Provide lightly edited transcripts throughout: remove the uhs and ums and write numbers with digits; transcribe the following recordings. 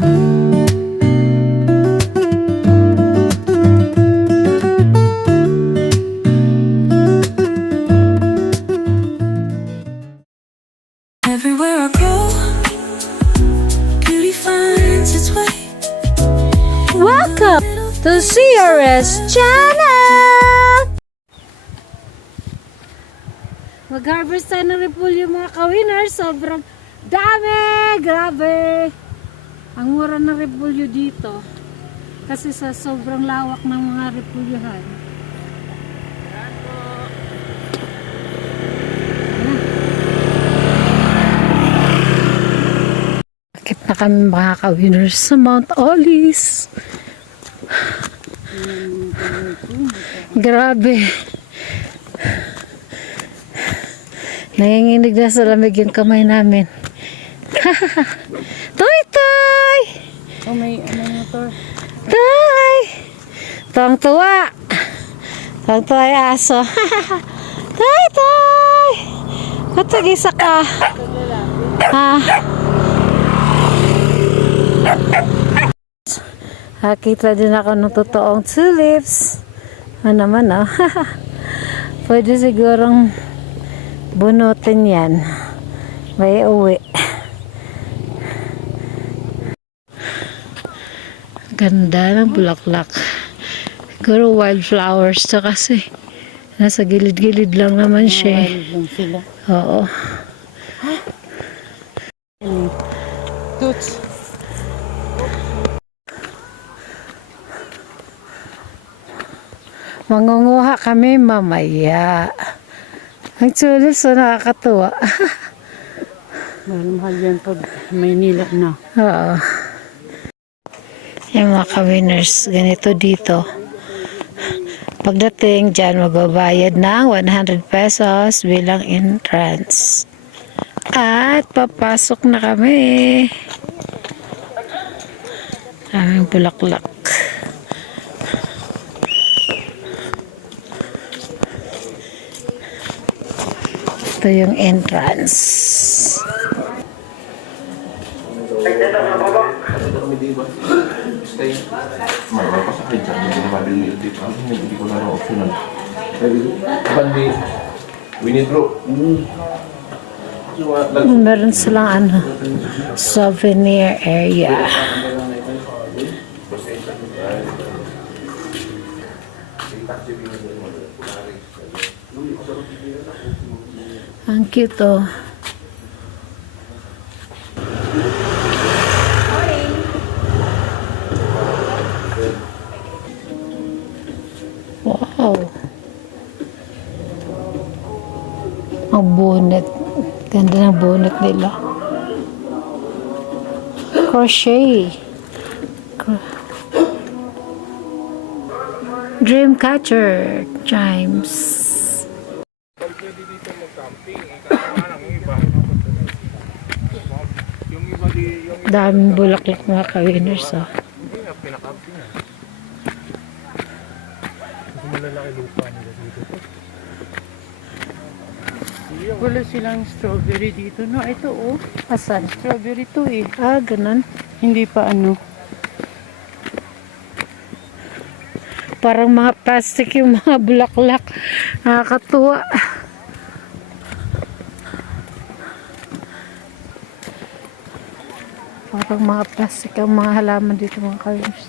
Everywhere I go, beauty finds its way. Welcome to CRS Channel! Mag-harvest tayo ng repolyo mga ka-winners. Sobrang dami! Grabe! Ang mura ng repolyo dito. Kasi sa sobrang lawak ng mga repolyohan. Bakit na kami mga ka-winners sa Mount Olis? Grabe. Nanginginig na sa lamig yung kamay namin. Toy, toy! Oh, may motor. Toy! Tuwang-tuwa. Tuwang-tuwa yung aso. Toy, toy! Matag-isa ka. Ha? Nakita din ako ng totoong tulips. Ano naman, oh. Pwede sigurong bunutin yan. May uwi. Ganda ng bulaklak. Siguro wildflowers to kasi. Nasa gilid-gilid lang naman siya. Wild lang sila. Oo. Toots. Mangunguha kami mamaya. Ang tulips, so nakakatuwa. Mahal yan pag Maynila na. Oo. Yung mga ka-winners, ganito dito. Pagdating dyan, magbabayad ng 100 pesos bilang entrance. At papasok na kami. Aming bulaklak. Ito yung entrance. May pasakay dyan, hindi na mabili dito. Hindi ko na optional. Bandi, winidraw. Meron silang souvenir area. Ang cute, oh. Wow. Ang bonnet. Ganda ng bonnet nila. Crochet. Dreamcatcher chimes. Daming bulaklak mga ka-winners, oh. Wala silang strawberry dito. No, ito oh. Asan? Strawberry to eh. Ah, ganun. Hindi pa ano. Parang mga plastic yung mga bulaklak. Nakakatuwa. Parang mga plastic ang mga halaman dito mga ka-winners.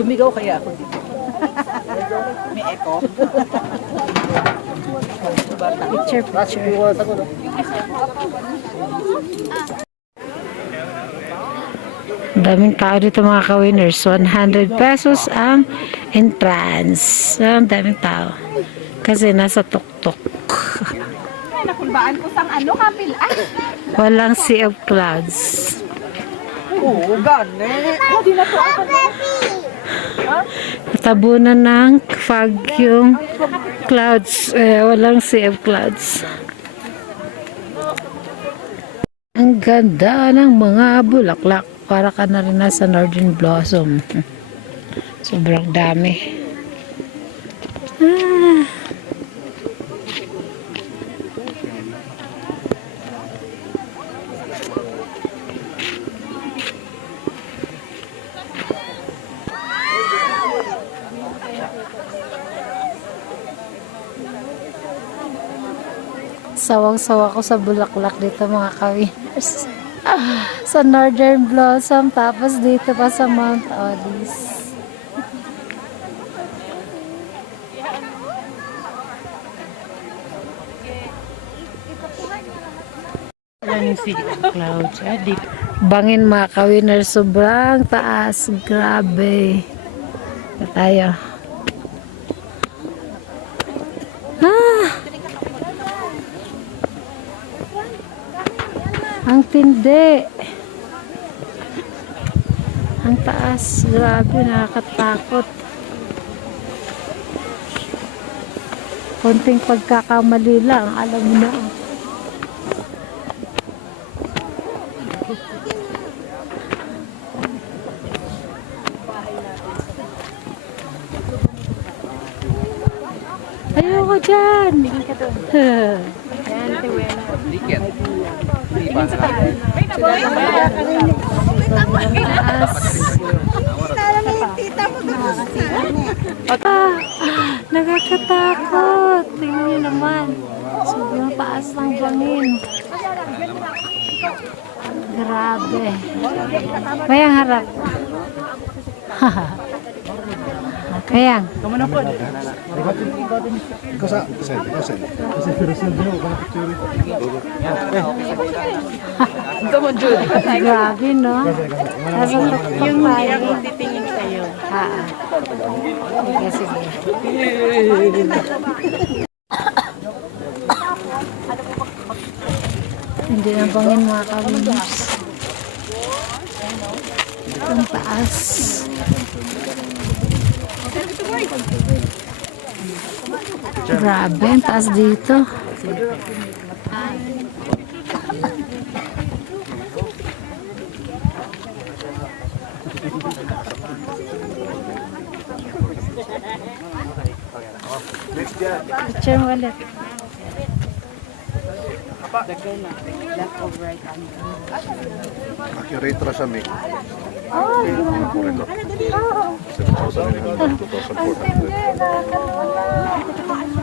Sumigaw kaya ako dito. May echo. Picture. Daming tao dito mga ka-winners. 100 pesos ang entrance. Ang daming tao. Kasi nasa tuktok. baan ko sang ano, kapil. Ay! Walang sea of clouds. Oo, gani. Hindi na to ako. Tabunan ng fog yung clouds. Walang sea of clouds. Ang ganda ng mga bulaklak. Para ka na rin nasa Northern Blossom. Sobrang dami. Ah. Sawang-sawa ko sa bulaklak dito mga ka-winners. Sa Northern Blossom, tapos dito pa sa Mount Olive. Walang sea of clouds. Dito. Bangin mga ka-winners, sobrang taas. Grabe. Na tayo. Ang tindi. Ang taas. Grabe, nakakatakot. Konting pagkakamali lang, alam mo na. Ayoko dyan. Tingin ka doon. Yan, Tiwena. Nakakatakot. Tingnan niyo naman. Sobrang taas ng bangin. Grabe. Mayang harap. Mayang. Grabe, no? Nasa yung Titingin sa'yo. Sige, sige. Hindi na bangin mga ka-winners. Ang taas. Grabe, ang taas dito. Picture mo ulit. Accurate ra siya, Mick. Oh, Accurate. 7,400.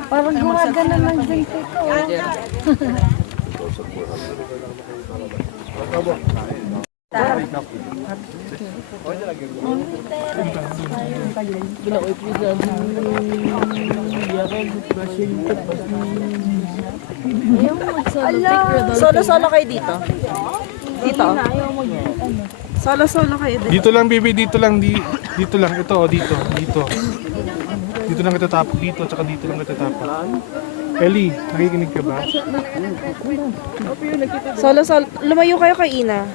parang gumagana ng binti ko. Solo-solo kayo dito? Dito? Solo-solo kayo dito? Dito lang, baby, dito lang, dito lang, ito, oh, dito. Dito lang kita tapos, dito, tsaka dito lang kita tapos. Ellie, nakikinig ka ba? Solo-solo. Lumayo kayo kay Ina.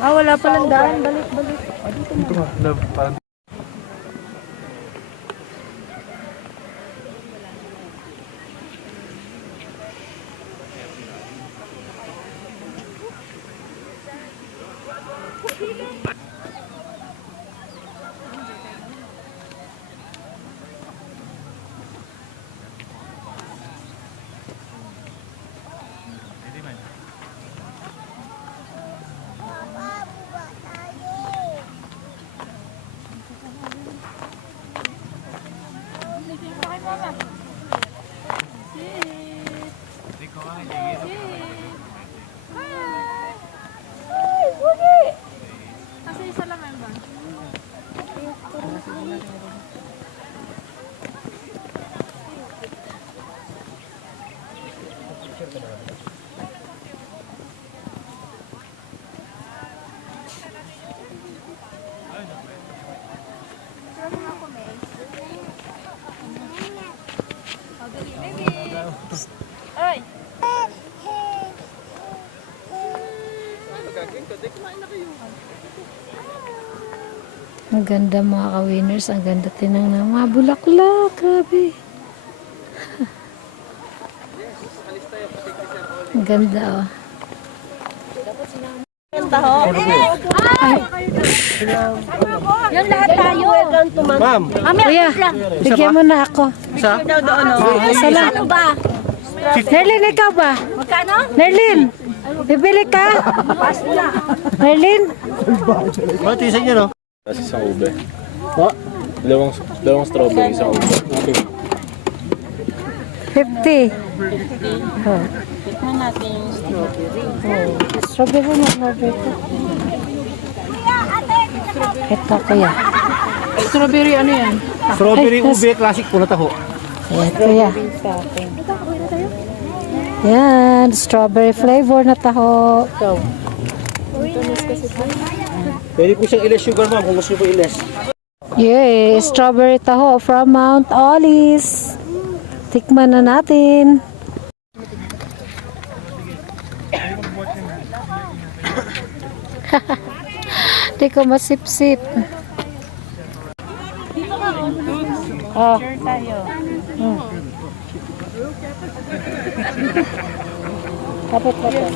Wala palang daan. Balik. Ito nga, love, parang Ang ganda mga ka-winners. Ang ganda tinang ng mga bulaklak. Grabe. Ang ganda oh. Yung lahat tayo. Ma'am, Kuya, bigyan mo na ako. Isa lang. Ano ba? Nerlin, ikaw ba? Magkano? Nerlin, bibili ka? Nerlin? Tapos isang ube. Dalawang strawberry, isang ube. 50. Oh. Tikman natin yung strawberry. Strawberry na strawberry ko. Ito kuya. Strawberry ano yan? strawberry Ay, ube classic po na taho. Ayan kuya. Yan, strawberry flavor na taho. Pwede po siyang i-less sugar ma'am kung gusto po i-less. Yay, strawberry taho from Mount Olis. Tikman na natin. Di ko masip-sip. Oh. Kapit-kapit.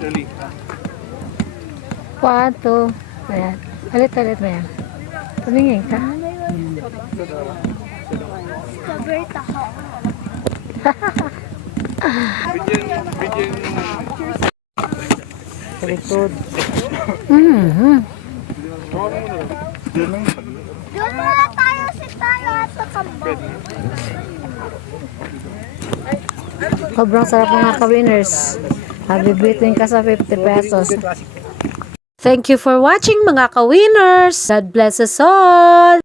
Dali. 1, 2. Ayan. Alit-alit na yan. Tumingin ka. Likod. Mm-hmm. Doon muna tayo sa kambang. Sobrang sarap mga ka-winners. Habibitin ka sa 50 pesos. Thank you for watching mga ka-winners. God bless us all.